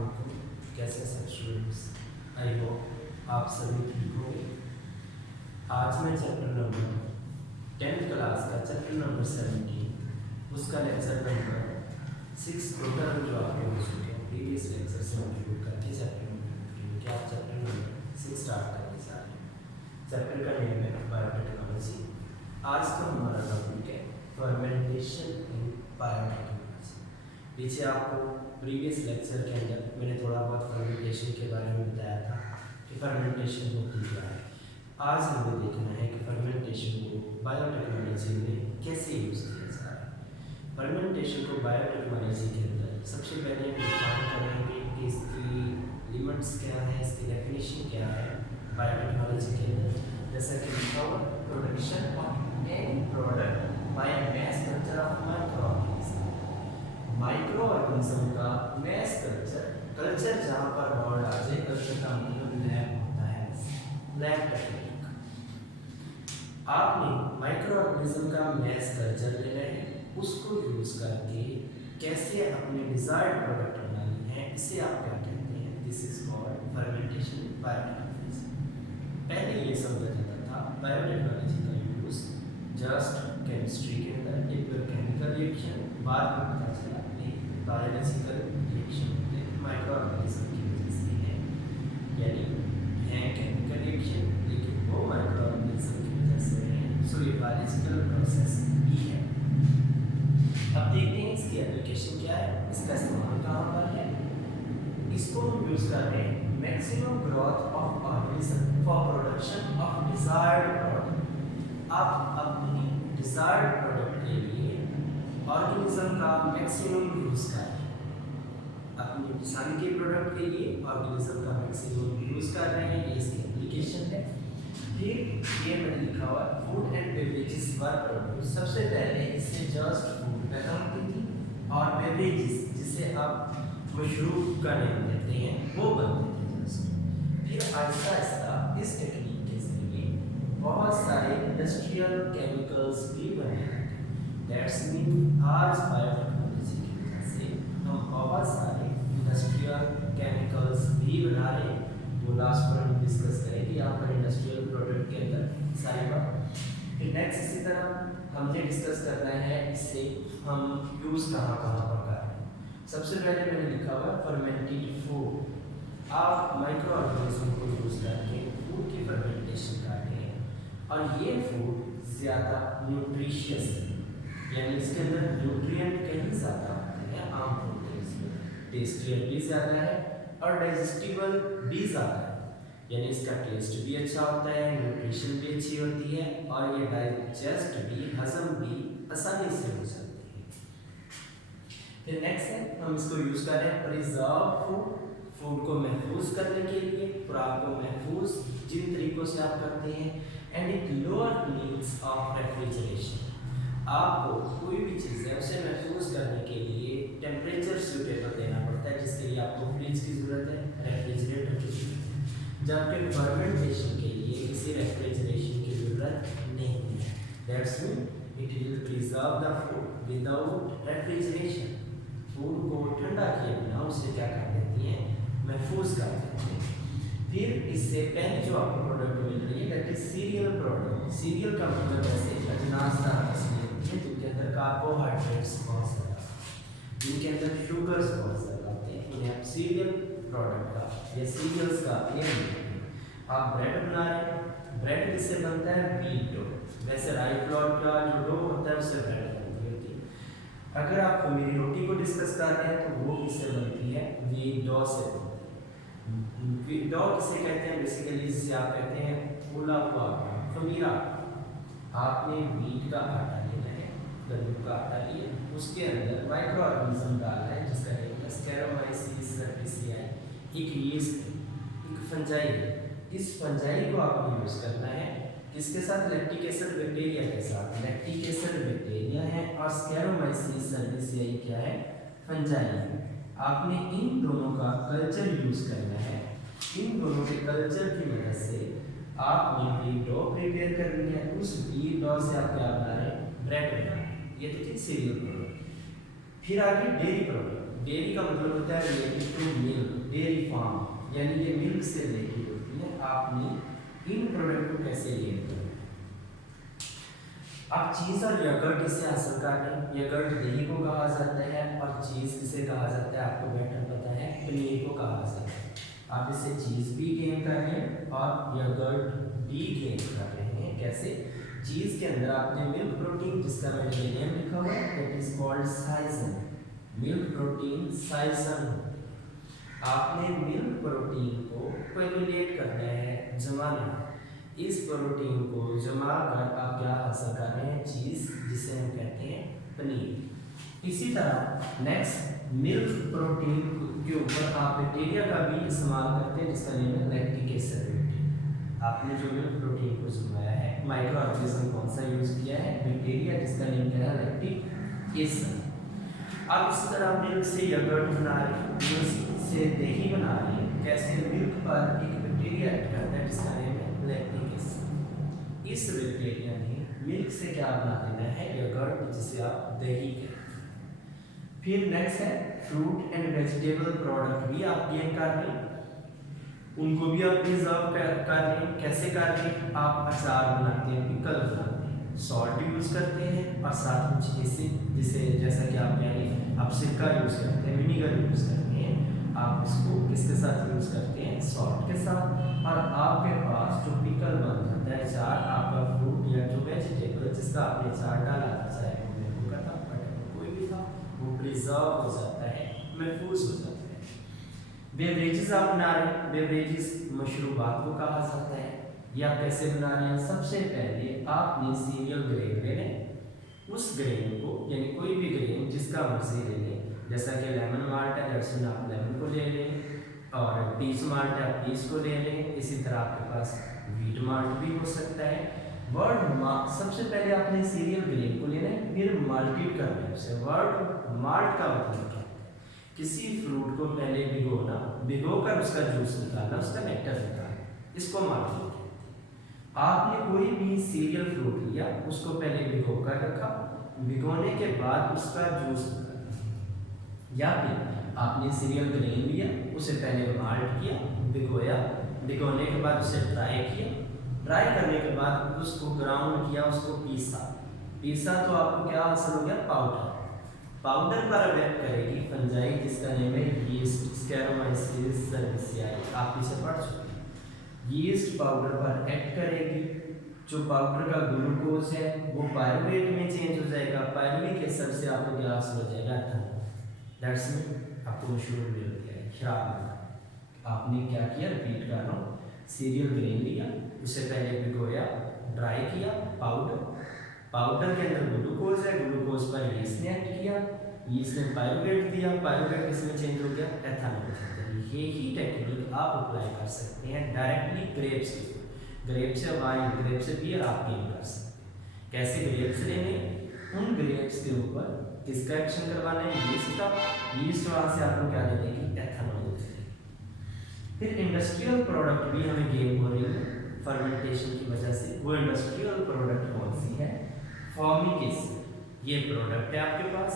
वालेकुम। कैसे सब स्टूडेंट्स? आई होप आप सभी ठीक होंगे। आज मैं चैप्टर नंबर 10th क्लास का चैप्टर नंबर 17 उसका लेक्चर नंबर 6 टोटल जो आपके हो चुके हैं प्रीवियस लेक्चर से इंक्लूड करके चैप्टर नंबर 15 के आप चैप्टर नंबर 6 स्टार्ट करने जा रहे हैं। चैप्टर का नेम है बायोटेक्नोलॉजी। आज का हमारा टॉपिक है फर्मेंटेशन इन बायोटेक्नोलॉजी। पीछे आपको प्रीवियस लेक्चर के अंदर मैंने थोड़ा बहुत फर्मेंटेशन के बारे में बताया था कि फर्मेंटेशन होती क्या है। आज हमें देखना है कि फर्मेंटेशन को बायोटेक्नोलॉजी में कैसे यूज़ किया जा रहा है। फर्मेंटेशन को बायोटेक्नोलॉजी के अंदर सबसे पहले हम डिफाइन करेंगे कि इसकी लिमिट्स क्या है, इसकी डेफिनेशन क्या है बायोटेक्नोलॉजी के अंदर। जैसा कि production of any product by mass culture of micro organism का मैस कल्चर जहाँ पर वर्ड आ जाए, कल्चर का मतलब लैब होता है, लैब टेक्निक। आपने माइक्रो ऑर्गेनिज्म का मैस कल्चर लेना है, उसको यूज करके कैसे अपने डिजायर्ड प्रोडक्ट बनानी है, इसे आप क्या कहते हैं? This is called fermentation in biotechnology. पहले ये समझा जाता था बायोटेक्नोलॉजी का यूज जस्ट केमिस्ट्री के अंदर एक केमिकल रिएक्शन, बाद में पता चला बायोलॉजिकल रिएक्शन होते हैं माइक्रो ऑर्गेनिज्म की वजह से है, यानी है केमिकल रिएक्शन लेकिन वो माइक्रो ऑर्गेनिज्म की वजह से है, सो ये बायोलॉजिकल प्रोसेस भी है। अब देखते हैं इसकी एप्लीकेशन क्या है, इसका इस्तेमाल कहाँ पर है। इसको हम यूज कर रहे हैं maximum growth of organism for production of desired product. आप अपनी डिजायर्ड प्रोडक्ट के लिए ऑर्गेनिज्म का मैक्सिमम यूज कर रहे हैं, अपनी पसंद के प्रोडक्ट के लिए ऑर्गेनिज्म का मैक्सिमम यूज कर रहे हैं, ये इसकी एप्लीकेशन है। फिर ये मैंने लिखा हुआ food and beverages were produce. सबसे पहले इससे जस्ट फूड पैदा होती थी और बेवरेजेस जिसे आप मशरूब का नेम देते हैं वो बनते थे जस्ट। फिर आहिस्ता आहिस्ता इस टेक्निक के जरिए बहुत सारे इंडस्ट्रियल केमिकल्स भी बने। दैट्स मीन आज बायोटेक्नोलॉजी की वजह से हम बहुत सारे इंडस्ट्रियल केमिकल्स भी बना रहे हैं, वो लास्ट पर हम डिस्कस करेंगे यहाँ पर इंडस्ट्रियल प्रोडक्ट के अंदर सारी बात। फिर नेक्स्ट इसी तरह हमने डिस्कस करना है इससे हम यूज़ कहाँ कहाँ पर कर रहे हैं। सबसे पहले मैंने लिखा हुआ फर्मेंटेड फूड। आप माइक्रो ऑर्गेनिज्म को यूज़ करके फूड की फर्मेंटेशन कर रहे हैं और ये फूड ज़्यादा न्यूट्रिशियस है, यानी इसके अंदर न्यूट्रिएंट कहीं ज़्यादा होते हैं आमतौर पर, इसमें टेस्टियर भी ज़्यादा है और डाइजेस्टिबल भी ज़्यादा है, यानी इसका टेस्ट भी अच्छा होता है, न्यूट्रिशन भी अच्छी होती है और ये डाइजेस्ट भी, हजम भी आसानी से हो जाती है। फिर नेक्स्ट है हम इसको यूज़ कर रहे हैं प्रिजर्व फूड। फूड को महफूज करने के लिए, खुराक को महफूज जिन तरीकों से आप करते हैं, and it lower needs of refrigeration. आपको कोई भी चीज़ है उसे महफूज करने के लिए टेम्परेचर सूटेबल देना पड़ता है, जिसके लिए आपको फ्रिज की ज़रूरत है, रेफ्रिजरेटर की ज़रूरत है, जबकि फर्मेंटेशन के लिए किसी रेफ्रिजरेशन की ज़रूरत नहीं है। That's mean it will preserve the food without refrigeration. Food को ठंडा किए बिना उसे क्या कर देती है, महफूज कर देती है। फिर इससे पहले जो आपको प्रोडक्ट मिल रही है that is serial product. Serial का मतलब ऐसे अजनासदार फसलें जिनके अंदर कार्बोहाइड्रेट्स बहुत ज़्यादा, जिनके अंदर शुगर्स बहुत ज़्यादा होते हैं, उन्हें आप सीरियल प्रोडक्ट का या सीरियल्स का नेम देते हैं। आप ब्रेड बना रहे हैं, ब्रेड किससे बनता है? Wheat dough. वैसे राई फ्लोर का जो डो होता है उससे ब्रेड बनती होती है। अगर आप मेरी रोटी को डिस्कस कर रहे हैं तो वो किससे बनती है? व्हीट डो से बनती है। डो किसे कहते हैं? बेसिकली जिसे आप कहते हैं फूला हुआ खमीरा। आपने व्हीट का आटा लेना है, गंदम का आटा लिया, उसके अंदर माइक्रो ऑर्गेनिज्म डालना है जिसका नेम है स्कैरोमाइसीस सर्विसियाई, एक यीस्ट, एक फंजाई है। इस फंजाई को आपको यूज़ करना है किसके साथ? लैक्टिक एसिड बैक्टीरिया के साथ। लैक्टिक एसिड बैक्टीरिया है और स्कैरोमाइसीस सर्विसियाई क्या है? फंजाई है। आपने इन दोनों का कल्चर यूज़ करना है। इन दोनों के कल्चर की मदद से आपने व्हीट डो प्रिपेयर करनी है। उस व्हीट डो से आप क्या बना रहे हैं? ब्रेड बना रहे हैं। ये तो थी सीरियल प्रोडक्ट। फिर आगे डेयरी प्रोडक्ट। डेयरी का मतलब होता है रिलेटेड टू मिल्क। यानी ये मिल्क से रिलेटेड होती है, आपने इन प्रोडक्ट को कैसे गेन करना है। अब चीज और यगर्ट इसे हासिल करना है। यगर्ट दही को कहा जाता है और चीज किसे कहा जाता है, आपको बेटर पता है, पनीर को कहा जाता है। आप इससे चीज भी गेन कर रहे हैं और यगर्ट भी गेन कर रहे हैं। कैसे? चीज के अंदर आपने मिल्क प्रोटीन, जिसका मैंने नेम लिखा हुआ है, that is called casein. Milk protein casein. आपने मिल्क प्रोटीन को कोएगुलेट करना है, जमाना है। इस प्रोटीन को जमा कर आप क्या हासिल कर रहे हैं, चीज, जिसे हम कहते हैं पनीर। इसी तरह नेक्स्ट मिल्क प्रोटीन के ऊपर आप बैक्टीरिया का भी इस्तेमाल करते हैं, जिसका नेम है लैक्टिक एसिड। आपने जो मिल्क प्रोटीन को जमाया है, माइक्रो ऑर्गेनिज्म कौन सा यूज किया है, बैक्टीरिया, जिसका नेम क्या है, लैक्टिक एसिड। आप इसी तरह मिल्क से यगर्ट बना रहे हैं, मिल्क से दही बना रहे हैं। कैसे? मिल्क पर एक बैक्टीरिया ऐड करता है, जिसका नेम है लैक्टिक एसिड। इस बैक्टीरिया ने मिल्क से क्या बना देना है, यगर्ट, जिसे आप दही कहते हैं। फिर नेक्स्ट है फ्रूट एंड वेजिटेबल प्रोडक्ट भी आप गेन कर रहे हैं, उनको भी आप प्रिजर्व कर रहे हैं। कैसे कर रहे हैं? आप अचार बनाते हैं, पिकल बनाते हैं, सॉल्ट यूज करते हैं और साथ में जिसे जैसा कि आप कह रहे हैं, आप सिरका यूज करते हैं, विनीगर यूज करते हैं। आप इसको किसके साथ यूज करते हैं, सॉल्ट के साथ। और आपके पास जो पिकल बन जाता है, अचार, आपका फ्रूट या जो वेजिटेबल जिसका आपने अचार डाला था, चाहे वो मैंगो का था, बट कोई भी था, वो प्रिजर्व हो जाता है, महफूज हो जाता है। बेवरेजेस आप बना रहे हैं, बेवरेजेस मशरूबात को कहा जाता है। ये आप कैसे बना रहे हैं? सबसे पहले आपने सीरियल ग्रेन लेने, उस ग्रेन को, यानी कोई भी ग्रेन जिसका मर्जी ले लें, जैसा कि लेमन माल्ट है, जैसे आप लेमन को ले लें, और पीस माल्ट है, आप पीस को ले लें। इसी तरह आपके पास व्हीट माल्ट भी हो सकता है। सबसे पहले आपने सीरियल ग्रेन को लेना है, फिर माल्टेड करना है उसे। वर्ड माल्ट का मतलब क्या है? किसी फ्रूट को पहले भिगोना, भिगोकर उसका जूस निकालना, उसका नेक्टर निकालना, इसको माल्टिंग कहते हैं। आपने कोई भी सीरियल फ्रूट लिया, उसको पहले भिगोकर रखा, भिगोने के बाद उसका जूस निकाला। या फिर आपने सीरियल ग्रेन लिया, उसे पहले माल्ट किया, भिगोया, भिगोने के बाद उसे ड्राई किया, ड्राई करने के बाद उसको ग्राउंड किया, उसको पीसा, पीसा तो आपको क्या हासिल हो गया, पाउडर। पाउडर पर एक्ट करेगी फंजाई, जिसका नेम है यीस्ट, स्कैरोमाइसिस सर्विसियाई, आप इसे पढ़ चुके हैं। यीस्ट पाउडर पर एक्ट करेगी, जो पाउडर का ग्लूकोज है वो पायरुवेट में चेंज हो जाएगा, पायरुविक एसिड से आपको क्या हासिल हो जाएगा, एथेनॉल। दैट्स मीन आपको मशरूब मिल गया है, शराब। आपने क्या किया, रिपीट कर रहा हूँ, सीरियल ग्रेन लिया, उसे पहले भिगोया, ड्राई किया, पाउडर, पाउडर के अंदर ग्लूकोज है, ग्लूकोज पर यीस्ट ने एक्ट किया, यीस्ट ने पायरुवेट दिया, पायरुवेट किसमें चेंज हो गया, एथेनॉल। यही टेक्निक आप अप्लाई कर सकते हैं डायरेक्टली ग्रेप्स के ऊपर। ग्रेप से वाइन, ग्रेप से बियर आप गेन कर सकते हैं। कैसे? ग्रेप्स लेने, उन ग्रेप्स के ऊपर किसका एक्शन करवाना है, यीस्ट का, यीस्ट वहाँ से आपको क्या दे देगी, एथेनॉल दे देगी। फिर इंडस्ट्रियल प्रोडक्ट भी हमें गेन हो रही है फर्मेंटेशन की वजह से। वो इंडस्ट्रियल प्रोडक्ट कौन सी है, फॉर्मिक एसिड, ये प्रोडक्ट है आपके पास।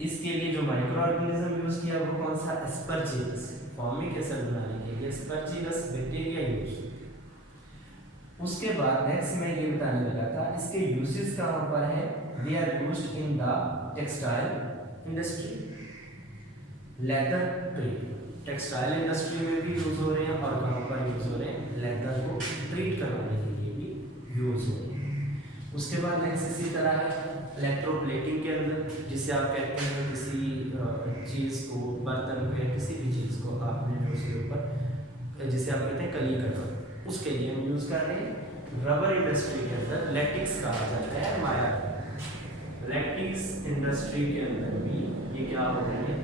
इसके लिए जो माइक्रो ऑर्गेनिज्म यूज किया वो कौन सा, एस्परजिलस। फॉर्मिक एसिड बनाने के लिए एस्परजिलस बैक्टीरिया यूज। उसके बाद नेक्स्ट मैं ये बताने लगा था, इसके यूजेस कहाँ पर है, they are used in the textile industry, leather treat, textile industry में भी यूज हो रहे हैं, और कहाँ पर यूज हो रहे हैं, लेदर को ट्रीट करवाने के लिए भी यूज हो रहे हैं। उसके बाद नेक्स्ट इसी तरह है इलेक्ट्रोप्लेटिंग के अंदर, जिसे आप कहते हैं किसी चीज़ को, बर्तन को या किसी भी चीज़ को आपने जो उसके ऊपर, जिसे आप कहते हैं कली करना, उसके लिए हम यूज़ कर रहे हैं। रबर इंडस्ट्री के अंदर लैटिक्स कहा जाता है, माया, लैटिक्स इंडस्ट्री के अंदर भी ये क्या हो रही है,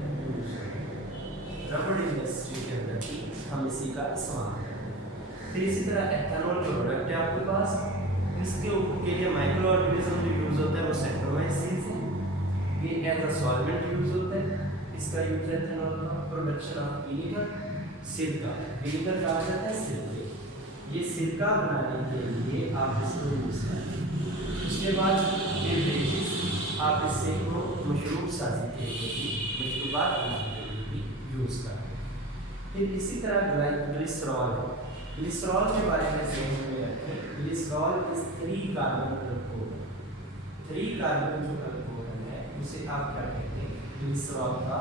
रबर इंडस्ट्री के अंदर भी हम इसी का इस्तेमाल करते हैं। फिर इसी तरह एथेनॉल प्रोडक्ट है आपके पास, इसके के लिए माइक्रो ऑर्गेनिज्म जो यूज होता है वो सेक्टोमाइसिस है, ये एज अ सॉल्वेंट यूज होता है। इसका यूज है एथेनॉल का प्रोडक्शन ऑफ विनेगर, सिरका, विनेगर कहा जाता है सिरके, ये सिरका बनाने के लिए आप इसको यूज करें। उसके बाद बेवरेजेस, आप इससे को मशरूब साजी के लिए भी, मशरूबात बनाने के लिए भी यूज करें। फिर इसी तरह ग्लिसरॉल है। ग्लिसरॉल के बारे में ध्यान में रखें, glycerol is 3 carbon alcohol. 3 carbon जो अल्कोहल है उसे आप क्या कहते हैं, ग्लिसरॉल का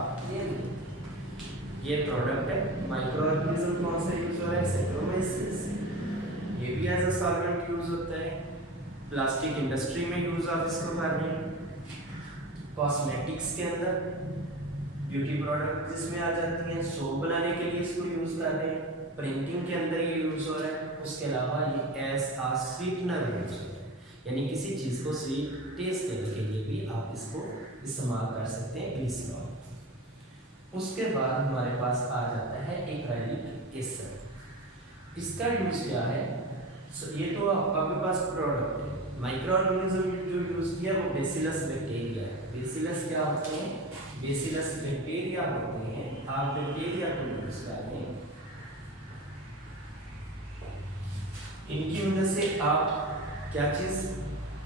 ये प्रोडक्ट है। माइक्रो ऑर्गेनिज्म कौन सा यूज हो रहा है, सेक्रोमाइसिस, ये भी एज अ सॉल्वेंट यूज होता है। प्लास्टिक इंडस्ट्री में यूज आप इसको कर रहे हैं, कॉस्मेटिक्स के अंदर, ब्यूटी प्रोडक्ट जिसमें आ जाती हैं, सोप बनाने के लिए इसको यूज कर रहे हैं, प्रिंटिंग के अंदर ये यूज हो रहा है। उसके अलावा ये एज आ स्वीटनर यूज हो रहा है, यानी किसी चीज़ को स्वीट टेस्ट देने के लिए भी आप इसको इस्तेमाल कर सकते हैं, ग्लिसरॉल। उसके बाद हमारे पास आ जाता है एक्राइलिक एसिड। इसका यूज क्या है, ये तो आपके पास प्रोडक्ट है। माइक्रो ऑर्गेनिज्म जो यूज किया वो बेसिलस बैक्टीरिया है। बेसिलस क्या होते हैं, बेसिलस बैक्टीरिया होते हैं। आप बैक्टीरिया को यूज कर रहे हैं, इनकी मदद से आप क्या चीज,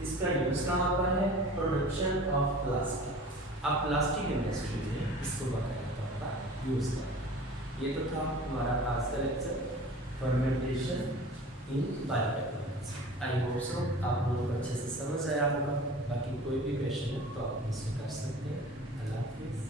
इसका यूज कहाँ पर है, प्रोडक्शन ऑफ प्लास्टिक। आप प्लास्टिक इंडस्ट्री में इसको बाकायदा तौर पर यूज करें। ये तो था हमारा आज का lecture, fermentation in biotechnology. I hope so आप लोगों को अच्छे से समझ आया होगा। बाकी कोई भी क्वेश्चन है तो आप मुझसे कर सकते हैं। अल्लाह हाफिज़।